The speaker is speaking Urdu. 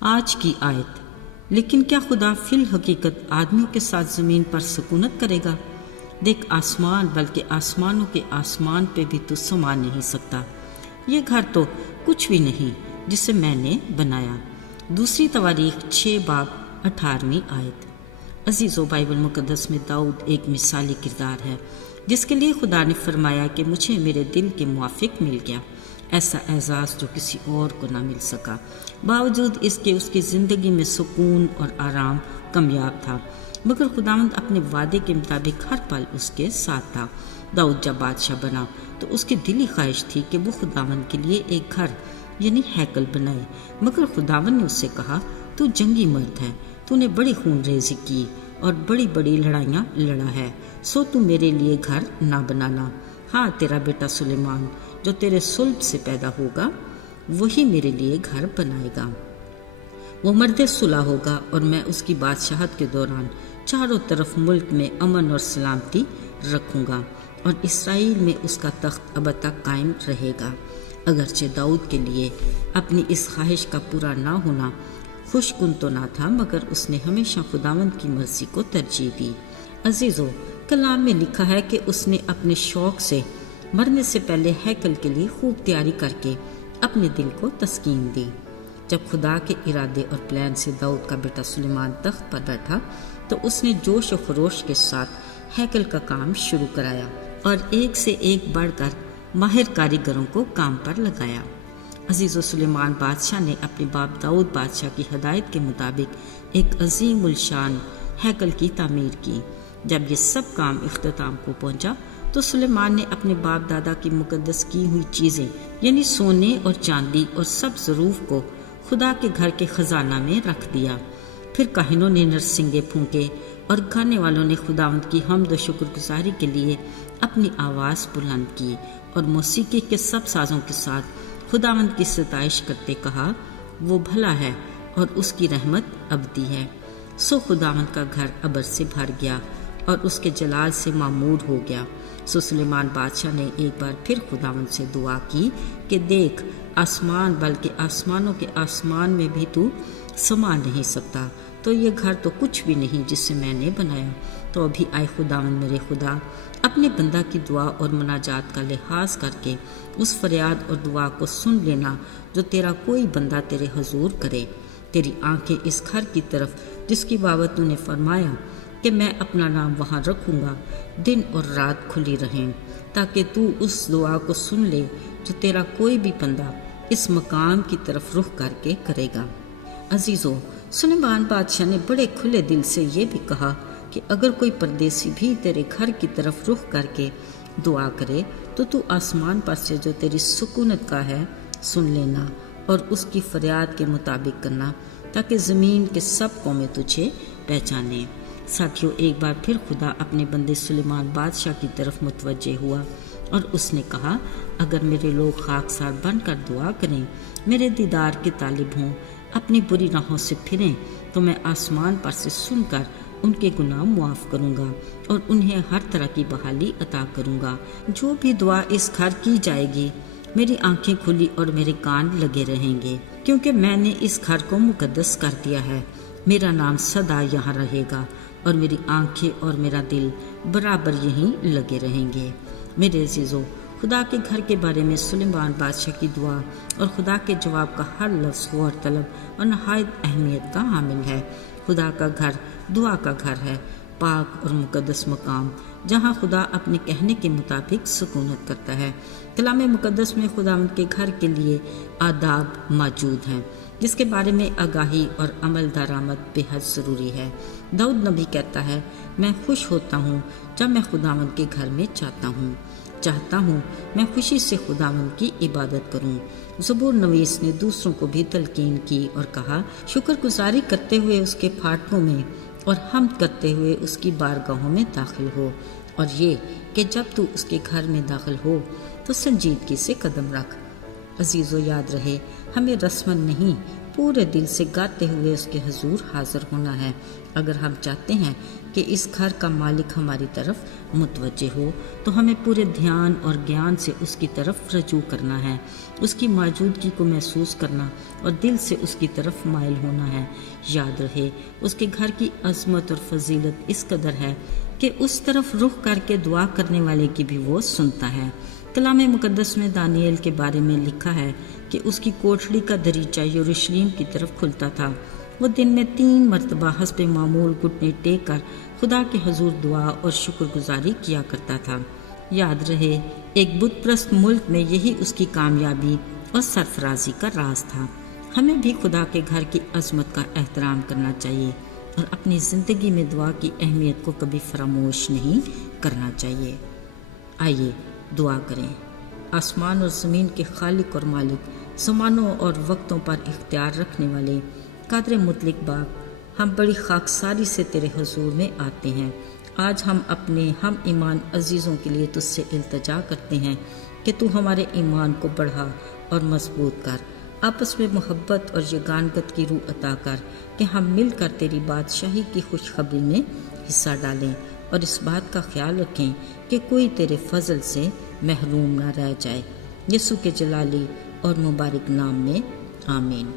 آج کی آیت۔ لیکن کیا خدا فی الحقیقت آدمیوں کے ساتھ زمین پر سکونت کرے گا؟ دیکھ آسمان، بلکہ آسمانوں کے آسمان پہ بھی تو سما نہیں سکتا۔ یہ گھر تو کچھ بھی نہیں جسے میں نے بنایا۔ دوسری تواریخ 6 باب 18 آیت۔ عزیزو، بائبل مقدس میں داؤد ایک مثالی کردار ہے جس کے لیے خدا نے فرمایا کہ مجھے میرے دل کے موافق مل گیا، ایسا اعزاز جو کسی اور کو نہ مل سکا، باوجود اس کے اس کی زندگی میں سکون اور آرام کمیاب تھا، مگر خداوند اپنے وعدے کے مطابق ہر پل اس کے ساتھ تھا۔ داؤد جب بادشاہ بنا تو اس کی دلی خواہش تھی کہ وہ خداوند کے لیے ایک گھر یعنی ہیکل بنائے، مگر خداوند نے اس سے کہا، تو جنگی مرد ہے، تو نے بڑی خون ریزی کی اور بڑی بڑی لڑائیاں لڑا ہے، سو تو میرے لیے گھر نہ بنانا۔ ہاں، تیرا بیٹا سلیمان جو تیرے صلب سے پیدا ہوگا وہی میرے لیے گھر بنائے گا۔ وہ مرد صلح ہوگا اور میں اس کی بادشاہت کے دوران چاروں طرف ملک میں امن اور سلامتی رکھوں گا، اور اسرائیل میں اس کا تخت ابد تک قائم رہے گا۔ اگرچہ داؤد کے لیے اپنی اس خواہش کا پورا نہ ہونا خوش کن تو نہ تھا، مگر اس نے ہمیشہ خداوند کی مرضی کو ترجیح دی۔ عزیزو، کلام میں لکھا ہے کہ اس نے اپنے شوق سے مرنے سے پہلے ہیکل کے لیے خوب تیاری کر کے اپنے دل کو تسکین دی۔ جب خدا کے ارادے اور پلان سے داؤد کا بیٹا سلیمان تخت پر بیٹھا تو اس نے جوش و خروش کے ساتھ ہیکل کا کام شروع کرایا اور ایک سے ایک بڑھ کر ماہر کاریگروں کو کام پر لگایا۔ عزیز و سلیمان بادشاہ نے اپنے باپ داؤد بادشاہ کی ہدایت کے مطابق ایک عظیم الشان ہیکل کی تعمیر کی۔ جب یہ سب کام اختتام کو پہنچا تو سلیمان نے اپنے باپ دادا کی مقدس کی ہوئی چیزیں یعنی سونے اور چاندی اور سب ظروف کو خدا کے گھر کے خزانہ میں رکھ دیا۔ پھر کاہنوں نے نرسنگے پھونکے اور گانے والوں نے خداوند کی حمد و شکر گزاری کے لیے اپنی آواز بلند کی اور موسیقی کے سب سازوں کے ساتھ خداوند کی ستائش کرتے کہا، وہ بھلا ہے اور اس کی رحمت ابدی ہے۔ سو خداوند کا گھر ابر سے بھر گیا اور اس کے جلال سے معمور ہو گیا۔ سو سلیمان بادشاہ نے ایک بار پھر خداوند سے دعا کی کہ دیکھ آسمان، بلکہ آسمانوں کے آسمان میں بھی تو سما نہیں سکتا، تو یہ گھر تو کچھ بھی نہیں جسے میں نے بنایا۔ تو ابھی آئے خداوند میرے خدا، اپنے بندہ کی دعا اور مناجات کا لحاظ کر کے اس فریاد اور دعا کو سن لینا جو تیرا کوئی بندہ تیرے حضور کرے۔ تیری آنکھیں اس گھر کی طرف جس کی بابت تو نے فرمایا کہ میں اپنا نام وہاں رکھوں گا، دن اور رات کھلی رہیں، تاکہ تو اس دعا کو سن لے جو تیرا کوئی بھی بندہ اس مقام کی طرف رخ کر کے کرے گا۔ عزیزو، سلیمان بادشاہ نے بڑے کھلے دل سے یہ بھی کہا کہ اگر کوئی پردیسی بھی تیرے گھر کی طرف رخ کر کے دعا کرے تو آسمان پر سے جو تیری سکونت کا ہے سن لینا اور اس کی فریاد کے مطابق کرنا، تاکہ زمین کے سب قومیں تجھے پہچانے۔ ساتھیوں، ایک بار پھر خدا اپنے بندے سلیمان بادشاہ کی طرف متوجہ ہوا اور اس نے کہا، اگر میرے لوگ خاکسار بن کر دعا کریں، میرے دیدار کے طالب ہوں، اپنی بری راہوں سے پھریں، تو میں آسمان پر سے سن کر ان کے گناہ معاف کروں گا اور انہیں ہر طرح کی بحالی عطا کروں گا۔ جو بھی دعا اس گھر کی جائے گی، میری آنکھیں کھلی اور میرے کان لگے رہیں گے، کیونکہ میں نے اس گھر کو مقدس کر دیا ہے۔ میرا نام سدا یہاں رہے گا اور میری آنکھیں اور میرا دل برابر یہیں لگے رہیں گے۔ میرے عزیزو، خدا کے گھر کے بارے میں سلیمان بادشاہ کی دعا اور خدا کے جواب کا ہر لفظ غور طلب اور نہایت اہمیت کا حامل ہے۔ خدا کا گھر دعا کا گھر ہے، پاک اور مقدس مقام جہاں خدا اپنے کہنے کے مطابق سکونت کرتا ہے۔ کلام مقدس میں خداوند کے گھر کے لیے آداب موجود ہیں جس کے بارے میں آگاہی اور عمل درآمد بے حد ضروری ہے۔ داؤد نبی کہتا ہے، میں خوش ہوتا ہوں جب میں خداوند کے گھر میں چاہتا ہوں میں خوشی سے خداوند کی عبادت کروں۔ زبور نویس نے دوسروں کو بھی تلقین کی اور کہا، شکر گزاری کرتے ہوئے اس کے پھاٹکوں میں اور حمد کرتے ہوئے اس کی بارگاہوں میں داخل ہو، اور یہ کہ جب تو اس کے گھر میں داخل ہو تو سنجیدگی سے قدم رکھ۔ عزیزو، یاد رہے، ہمیں رسماً نہیں پورے دل سے گاتے ہوئے اس کے حضور حاضر ہونا ہے۔ اگر ہم چاہتے ہیں کہ اس گھر کا مالک ہماری طرف متوجہ ہو تو ہمیں پورے دھیان اور گیان سے اس کی طرف رجوع کرنا ہے، اس کی موجودگی کو محسوس کرنا اور دل سے اس کی طرف مائل ہونا ہے۔ یاد رہے اس کے گھر کی عظمت اور فضیلت اس قدر ہے کہ اس طرف رخ کر کے دعا کرنے والے کی بھی وہ سنتا ہے۔ کلام مقدس میں دانیال کے بارے میں لکھا ہے کہ اس کی کوٹھڑی کا دریچہ یروشلم کی طرف کھلتا تھا۔ وہ دن میں 3 مرتبہ حسب معمول گھٹنے ٹیک کر خدا کے حضور دعا اور شکر گزاری کیا کرتا تھا۔ یاد رہے ایک بت پرست ملک میں یہی اس کی کامیابی اور سرفرازی کا راز تھا۔ ہمیں بھی خدا کے گھر کی عظمت کا احترام کرنا چاہیے اور اپنی زندگی میں دعا کی اہمیت کو کبھی فراموش نہیں کرنا چاہیے۔ آئیے دعا کریں۔ آسمان اور زمین کے خالق اور مالک، زمانوں اور وقتوں پر اختیار رکھنے والے قادر مطلق باپ، ہم بڑی خاکساری سے تیرے حضور میں آتے ہیں۔ آج ہم اپنے ہم ایمان عزیزوں کے لیے تجھ سے التجا کرتے ہیں کہ تو ہمارے ایمان کو بڑھا اور مضبوط کر، آپس میں محبت اور یگانگت کی روح عطا کر کہ ہم مل کر تیری بادشاہی کی خوشخبری میں حصہ ڈالیں اور اس بات کا خیال رکھیں کہ کوئی تیرے فضل سے محروم نہ رہ جائے۔ یسوع کے جلالی اور مبارک نام میں آمین۔